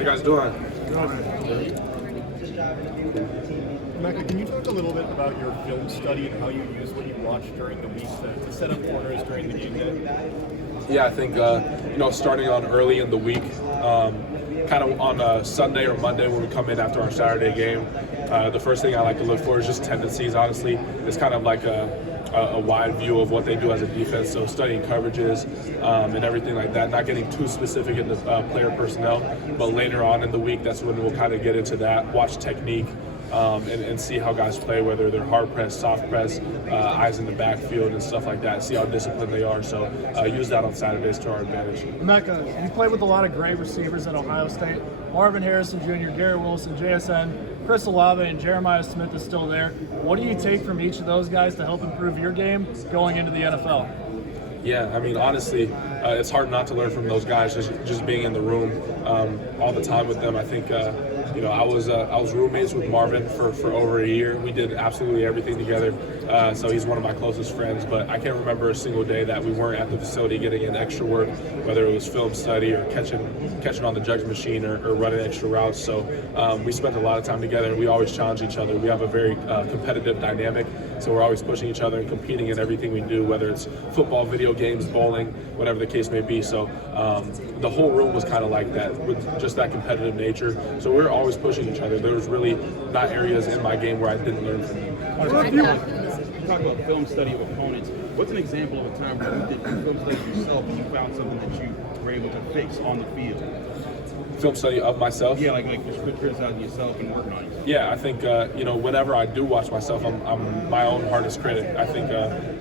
How you guys doing? Emeka, can you talk a little bit about your film study and how you use what you watch during the week to set up corners during the game day? Yeah, I think starting on early in the week, kind of on a Sunday or Monday when we come in after our Saturday game, the first thing I like to look for is just tendencies. Honestly, it's kind of like a wide view of what they do as a defense. So studying coverages and everything like that. Not getting too specific into player personnel, but later on in the week, that's when we'll kind of get into that. Watch technique. And see how guys play, whether they're hard press, soft press, eyes in the backfield and stuff like that, see how disciplined they are. So use that on Saturdays to our advantage. Emeka, you played with a lot of great receivers at Ohio State. Marvin Harrison Jr., Garrett Wilson, JSN, Chris Olave, and Jeremiah Smith is still there. What do you take from each of those guys to help improve your game going into the NFL? Yeah, I mean, honestly, it's hard not to learn from those guys. Just being in the room all the time with them. I think I was roommates with Marvin for over a year. We did absolutely everything together. So he's one of my closest friends. But I can't remember a single day that we weren't at the facility getting in extra work, whether it was film study or catching on the jugs machine or running extra routes. So we spent a lot of time together, and we always challenge each other. We have a very competitive dynamic. So we're always pushing each other and competing in everything we do, whether it's football, video games, bowling, whatever the case may be. So the whole room was kind of like that, with just that competitive nature. So we were always pushing each other. There was really not areas in my game where I didn't learn from them. You talk about film study of opponents. What's an example of a time where you did film study yourself and you found something that you were able to fix on the field? Film study of myself? Yeah, like just criticizing yourself and working on it. Yeah, I think whenever I do watch myself, I'm my own hardest critic. I think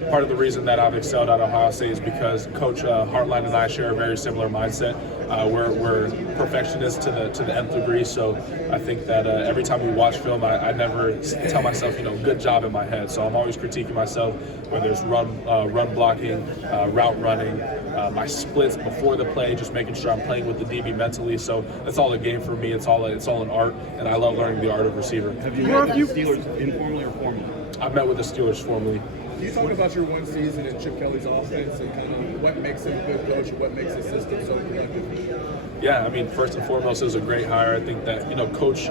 part of the reason that I've excelled at Ohio State is because Coach Hartline and I share a very similar mindset. We're perfectionists to the nth degree. So I think that every time we watch film, I never tell myself, good job in my head. So I'm always critiquing myself, whether it's run blocking, route running, my splits before the play, just making sure I'm playing with the DB mentally. So it's all a game for me. It's all an art, and I love learning the art of receiver. Have you met the Steelers informally or formally? I've met with the Steelers formally. Can you talk about your one season in Chip Kelly's offense and kind of what makes him a good coach and what makes his system so productive? Yeah, I mean, first and foremost, it was a great hire. I think that, Coach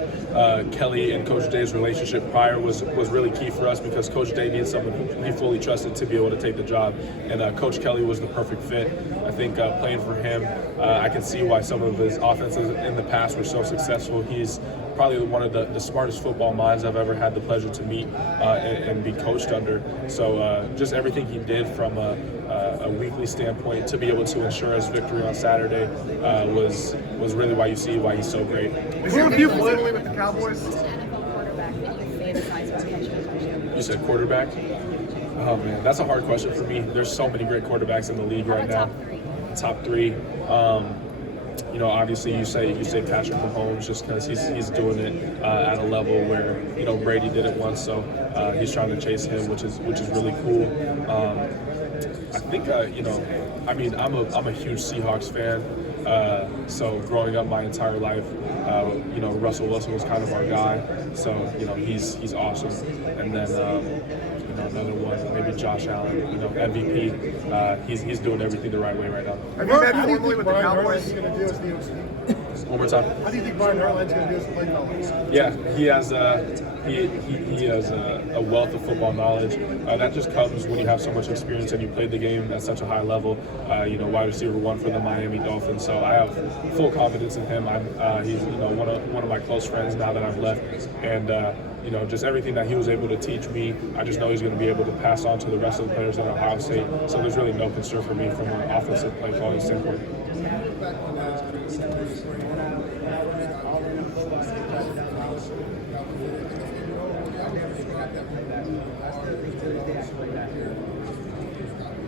Kelly and Coach Day's relationship prior was really key for us because Coach Day needed someone who he fully trusted to be able to take the job. And Coach Kelly was the perfect fit. I think playing for him, I can see why some of his offenses in the past were so successful. He's probably one of the smartest football minds I've ever had the pleasure to meet and be coached under. So just everything he did from a weekly standpoint to be able to ensure us victory on Saturday was really why he's so great. Is there a few family with the Cowboys? NFL quarterback that you fantasize about catching a touchdown? You said quarterback? Oh man, that's a hard question for me. There's so many great quarterbacks in the league right now. Top three. Obviously you say Patrick Mahomes just because he's doing it at a level where Brady did it once, so he's trying to chase him, which is really cool. I think I'm a huge Seahawks fan. So growing up my entire life, Russell Wilson was kind of our guy. So he's awesome. And then another one, maybe Josh Allen, MVP. He's doing everything the right way right now. Have you met formally with the Cowboys? One more time. How do you think Brian Hartline's going to do as a play caller? Yeah, he has a wealth of football knowledge. That just comes when you have so much experience and you played the game at such a high level. Wide receiver one for the Miami Dolphins. So I have full confidence in him. He's one of my close friends now that I've left, and just everything that he was able to teach me, I just know he's going to be able to pass on to the rest of the players at Ohio State. So there's really no concern for me from an offensive play calling standpoint.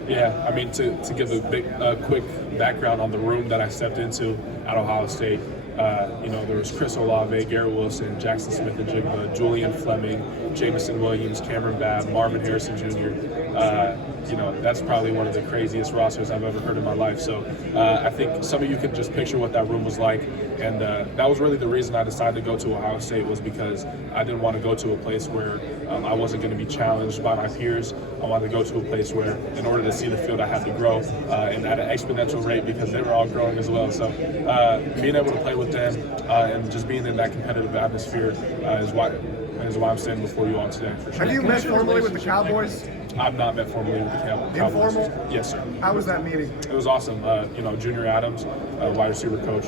Yeah, I mean, to give a quick background on the room that I stepped into at Ohio State, there was Chris Olave, Garrett Wilson, Jackson Smith and Jigba, Julian Fleming, Jamison Williams, Cameron Babb, Marvin Harrison Jr. That's probably one of the craziest rosters I've ever heard in my life. So I think some of you can just picture what that room was like. And that was really the reason I decided to go to Ohio State, was because I didn't want to go to a place where I wasn't going to be challenged by my peers. I wanted to go to a place where, in order to see the field, I had to grow and at an exponential rate, because they were all growing as well. So being able to play with them and just being in that competitive atmosphere is why I'm standing before you all today. For sure. Have you met formally with the Cowboys? I've not met formally with the Cowboys. Informal? Yes, sir. How was that meeting? It was awesome. Junior Adams, wide receiver coach,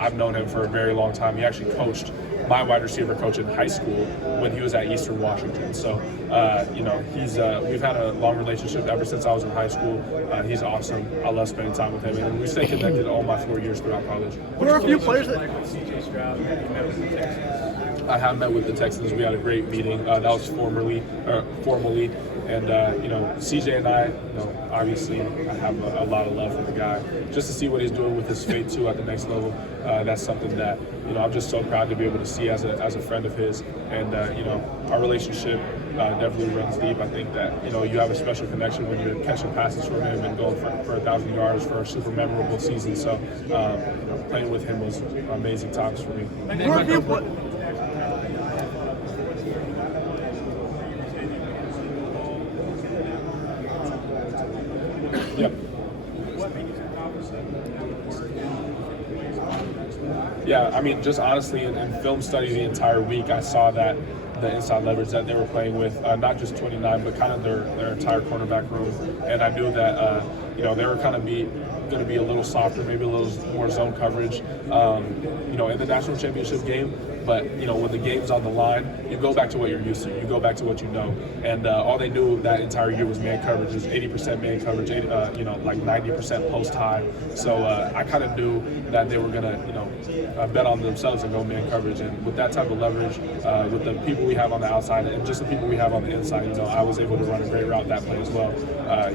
I've known him for a very long time. He actually coached my wide receiver coach in high school when he was at Eastern Washington. So, we've had a long relationship ever since I was in high school. He's awesome. I love spending time with him, and we stay connected all my 4 years throughout college. What are a few players that I have met with the Texans. We had a great meeting. That was formally, and CJ and I, obviously, I have a lot of love for the guy. Just to see what he's doing with his faith too at the next level, that's something that I'm just so proud to be able to see as a friend of his. And our relationship definitely runs deep. I think that you have a special connection when you're catching passes from him and going for 1,000 yards for a super memorable season. So playing with him was amazing times for me. Yep. Yeah, I mean, just honestly, in film study the entire week, I saw that the inside leverage that they were playing with, not just 29, but kind of their entire cornerback room. And I knew that, they were kind of going to be a little softer, maybe a little more zone coverage, in the national championship game. But, when the game's on the line, you go back to what you're used to. You go back to what you know. And all they knew that entire year was man coverage. It was 80% man coverage, 90% post high. So I kind of knew that they were going to, bet on themselves and go man coverage. And with that type of leverage, with the people we have on the outside and just the people we have on the inside, I was able to run a great route that play as well.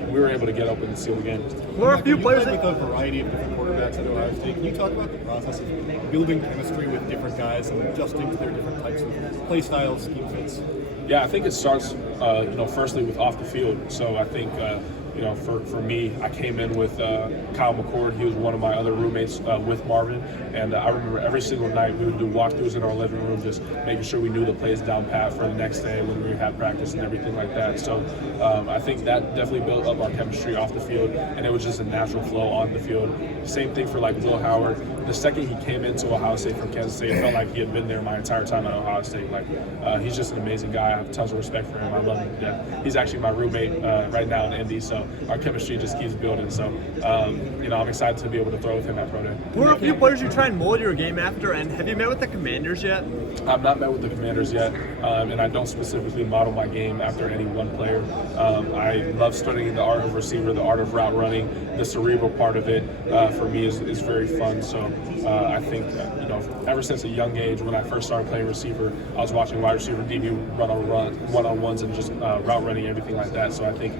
We were able to get open and seal the game. What are a few players with a variety of different quarterbacks at Ohio State? Can you talk about the process of building chemistry with different guys and adjusting to their different types of play styles, scheme fits? Yeah, I think it starts, firstly with off the field. So I think, for me, I came in with Kyle McCord. He was one of my other roommates with Marvin. And I remember every single night we would do walkthroughs in our living room, just making sure we knew the plays down pat for the next day when we had practice and everything like that. So I think that definitely built up our chemistry off the field, and it was just a natural flow on the field. Same thing for Will Howard. The second he came into Ohio State from Kansas State, it felt like he had been there my entire time at Ohio State. He's just an amazing guy. I have tons of respect for him. I love him to death. He's actually my roommate right now in Indy, so our chemistry just keeps building. So, I'm excited to be able to throw with him at Pro Day. Who are a few players you try and mold your game after, and have you met with the Commanders yet? I've not met with the Commanders yet, and I don't specifically model my game after any one player. I love studying the art of receiver, the art of route running. The cerebral part of it for me is very fun. So I think ever since a young age, when I first started playing receiver, I was watching wide receiver DB run one-on-ones and just route running, everything like that. So I think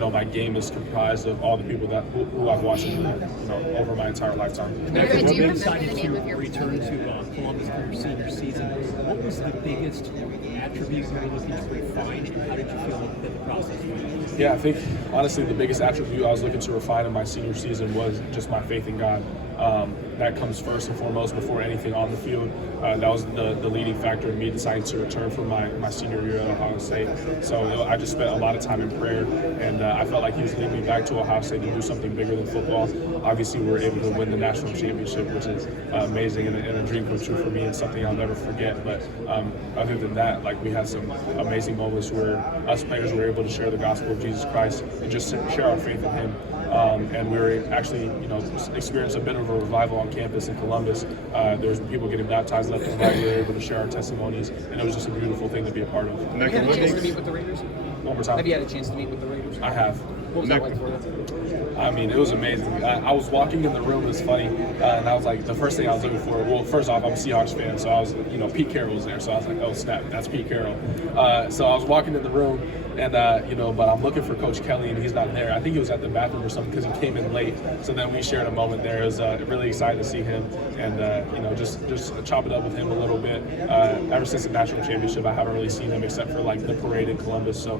my game is comprised of all the people who I've watched over my entire lifetime. Do you remember the name of your return to Columbus for your senior season? What was the biggest attribute you were looking to refine, and how did you feel that the process went? Yeah, I think honestly the biggest attribute I was looking to refine in my senior season was just my faith in God. That comes first and foremost before anything on the field. That was the leading factor in me deciding to return for my senior year at Ohio State. So I just spent a lot of time in prayer, and I felt like he was leading me back to Ohio State to do something bigger than football. Obviously, we were able to win the national championship, which is amazing and a dream come true for me and something I'll never forget. But other than that, we had some amazing moments where us players were able to share the gospel of Jesus Christ and just share our faith in Him. And we were actually, experienced a bit of a revival on campus in Columbus. There was people getting baptized left and right. We were able to share our testimonies, and it was just a beautiful thing to be a part of. Have you had a chance to meet with the Raiders? One more time. Have you had a chance to meet with the Raiders? I have. What was that like for you? I mean, it was amazing. I was walking in the room, it was funny, and I was like, the first thing I was looking for, well, first off, I'm a Seahawks fan, so I was, Pete Carroll was there, so I was like, oh snap, that's Pete Carroll. So I was walking in the room, and but I'm looking for Coach Kelly, and he's not there. I think he was at the bathroom or something because he came in late. So then we shared a moment there. It was really excited to see him, and just chop it up with him a little bit. Ever since the national championship, I haven't really seen him except for the parade in Columbus. So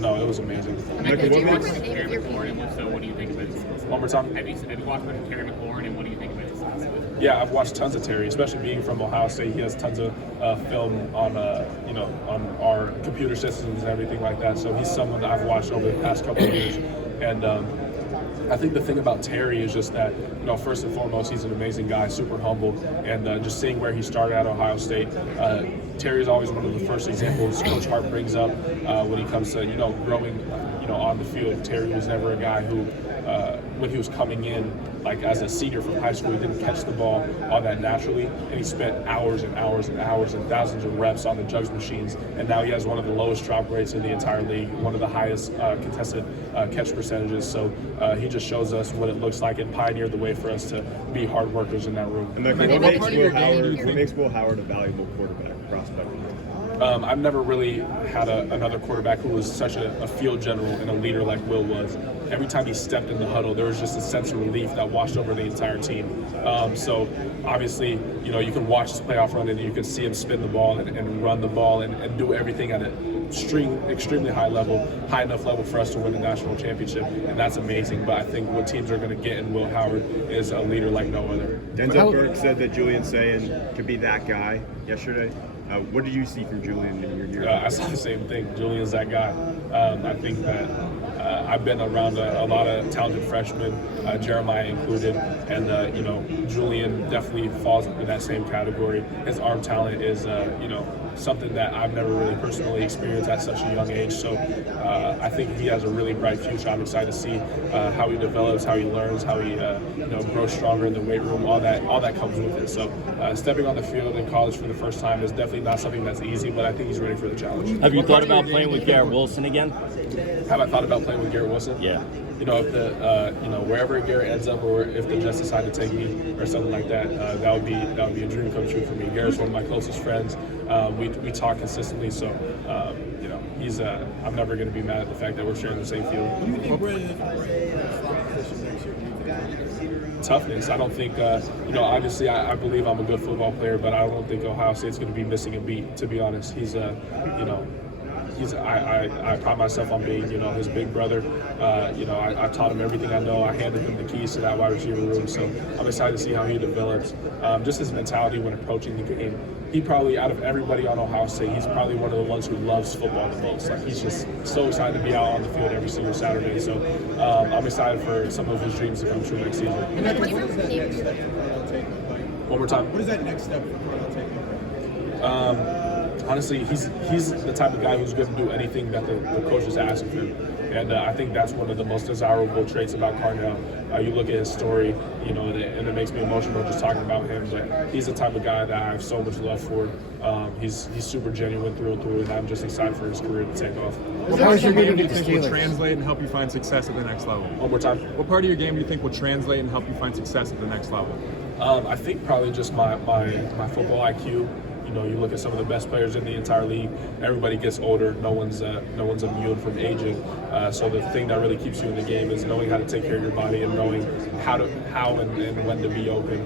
no, it was amazing. Do you remember the name of your And if so, what do you think of it? One more time. Have you watched Terry McLaurin, and what do you think of it? Yeah, I've watched tons of Terry, especially being from Ohio State. He has tons of film on on our computer systems and everything like that. So he's someone that I've watched over the past couple of years, and I think the thing about Terry is just that, first and foremost, he's an amazing guy, super humble, and just seeing where he started at Ohio State, Terry is always one of the first examples Coach Hart brings up when he comes to, growing, on the field. Terry was never a guy who, when he was coming in, like as a senior from high school, he didn't catch the ball all that naturally, and he spent hours and hours and hours and thousands of reps on the jugs machines, and now he has one of the lowest drop rates in the entire league, one of the highest contested catch percentages. So he just shows us what it looks like and pioneered the way for us to be hard workers in that room. And what makes Will Howard a valuable quarterback prospect? I've never really had another quarterback who was such a field general and a leader like Will was. Every time he stepped in the huddle, there was just a sense of relief that washed over the entire team. So obviously, you can watch his playoff run and you can see him spin the ball and run the ball and do everything at an extremely high enough level for us to win a national championship, and that's amazing. But I think what teams are going to get in Will Howard is a leader like no other. Denzel Burke said that Julian Sayin could be that guy yesterday. What did you see from Julian in your year? I saw the same thing. Julian's that guy. I think that I've been around a lot of talented freshmen, Jeremiah included, and Julian definitely falls into that same category. His arm talent is something that I've never really personally experienced at such a young age. So I think he has a really bright future. I'm excited to see how he develops, how he learns, how he grows stronger in the weight room. All that comes with it. So stepping on the field in college for the first time is definitely not something that's easy, but I think he's ready for the challenge. Have you thought about playing with Garrett Wilson again? Have I thought about playing with Garrett Wilson? Yeah. If wherever Garrett ends up, or if the Jets decide to take me or something like that, that would be a dream come true for me. Garrett's one of my closest friends. We talk consistently, so he's. I'm never going to be mad at the fact that we're sharing the same field. What do you think Brandon is next year? Toughness. I don't think. Obviously, I believe I'm a good football player, but I don't think Ohio State's going to be missing a beat. To be honest, he's I pride myself on being, his big brother. I taught him everything I know. I handed him the keys to that wide receiver room. So I'm excited to see how he develops. Just his mentality when approaching the game. He probably, out of everybody on Ohio State, he's probably one of the ones who loves football the most. Like, he's just so excited to be out on the field every single Saturday. So I'm excited for some of his dreams to come true next season. One more time. What is that next step for Cornell taking? Honestly, he's the type of guy who's going to do anything that the coaches ask of him. And I think that's one of the most desirable traits about Cornell. You look at his story, and it makes me emotional just talking about him. But he's the type of guy that I have so much love for. He's super genuine through and through, and I'm just excited for his career to take off. What part of your game do you think will translate and help you find success at the next level? One more time. What part of your game do you think will translate and help you find success at the next level? I think probably just my football IQ. You look at some of the best players in the entire league. Everybody gets older. No one's immune from aging. So the thing that really keeps you in the game is knowing how to take care of your body and knowing how and when to be open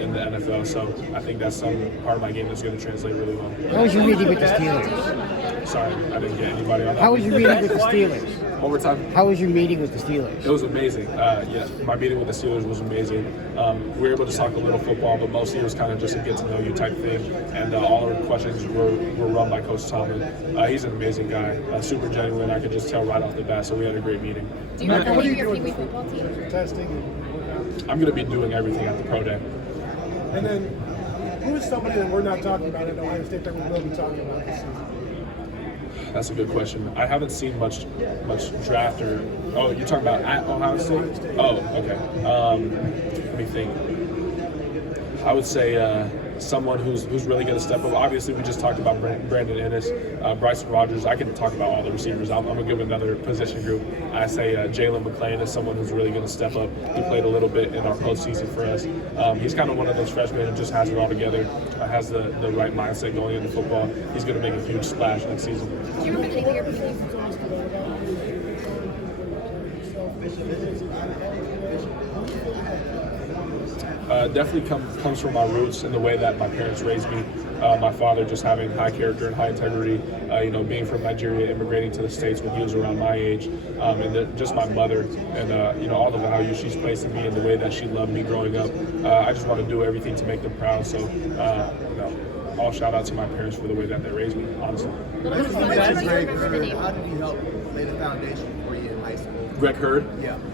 in the NFL. So I think that's some part of my game that's going to translate really well. How was your meeting with the Steelers? Sorry, I didn't get anybody on that. How was your meeting with the Steelers? One more time. How was your meeting with the Steelers? It was amazing. My meeting with the Steelers was amazing. We were able to talk a little football, but mostly it was kind of just a get-to-know-you type thing. And all our questions were run by Coach Tomlin. He's an amazing guy, super genuine. I could just tell right off the bat, so we had a great meeting. Do you remember your Pee Wee football team? Testing. I'm going to be doing everything at the Pro Day. And then, who is somebody that we're not talking about at Ohio State that we will be talking about this season? That's a good question. I haven't seen much draft or. Oh, you're talking about at Ohio State? Oh, okay. Let me think. I would say someone who's really going to step up. Obviously, we just talked about Brandon Ennis, Bryson Rogers. I can talk about all the receivers. I'm going to give another position group. I say Jalen McClain is someone who's really going to step up. He played a little bit in our postseason for us. He's kind of one of those freshmen who just has it all together, has the right mindset going into football. He's going to make a huge splash next season. Do you remember the name of your Pee Wee? Definitely comes from my roots and the way that my parents raised me. My father just having high character and high integrity, being from Nigeria, immigrating to the States when he was around my age, and just my mother and all the values she's placed in me and the way that she loved me growing up. I just want to do everything to make them proud. So, all shout out to my parents for the way that they raised me, honestly. How did he help lay the foundation for you in high school? Greg Hurd.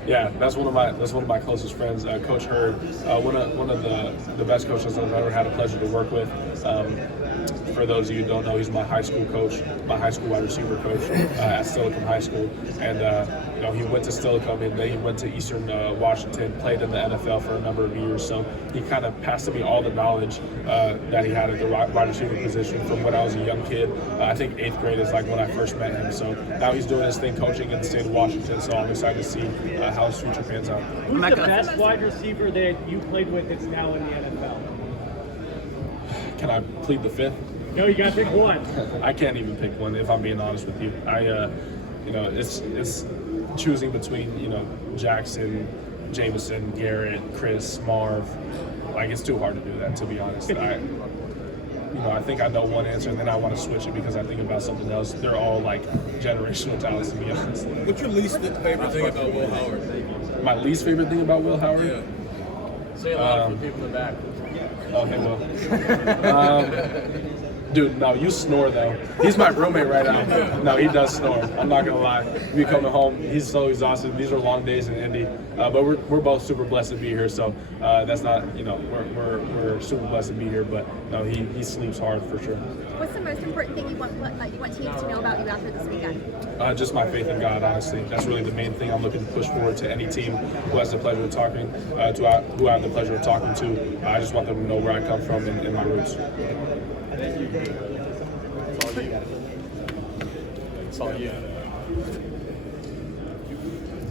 Yeah. That's one of my closest friends. Coach Hurd, one of the best coaches I've ever had the pleasure to work with. For those of you who don't know, he's my high school coach, my high school wide receiver coach at Steilacoom High School, and he went to Steilacoom and then he went to Eastern Washington, played in the NFL for a number of years. So he kind of passed to me all the knowledge that he had at the wide receiver position from when I was a young kid. I think 8th grade is like when I first met him. So now he's doing his thing coaching in the state of Washington. So I'm excited to see how his future pans out. Who's the best wide receiver that you played with that's now in the NFL? Can I plead the fifth? No, you gotta pick one. I can't even pick one if I'm being honest with you. It's choosing between Jackson, Jameson, Garrett, Chris, Marv. Like, it's too hard to do that, to be honest. I think I know one answer and then I want to switch it because I think about something else. They're all like generational talents, to be honest. What's your least favorite thing about Will Howard? My least favorite thing about Will Howard? Yeah. Say it loud for people in the back. Oh, hey, Will. Dude, no, you snore though. He's my roommate right now. No, he does snore. I'm not gonna lie. We coming home, he's so exhausted. These are long days in Indy, but we're both super blessed to be here. So that's not, we're super blessed to be here. But no, he sleeps hard for sure. What's the most important thing you want teams to know about you after this weekend? Just my faith in God, honestly. That's really the main thing I'm looking to push forward to any team who has the pleasure of talking, who I have the pleasure of talking to. I just want them to know where I come from and my roots. It's all you. It's all you.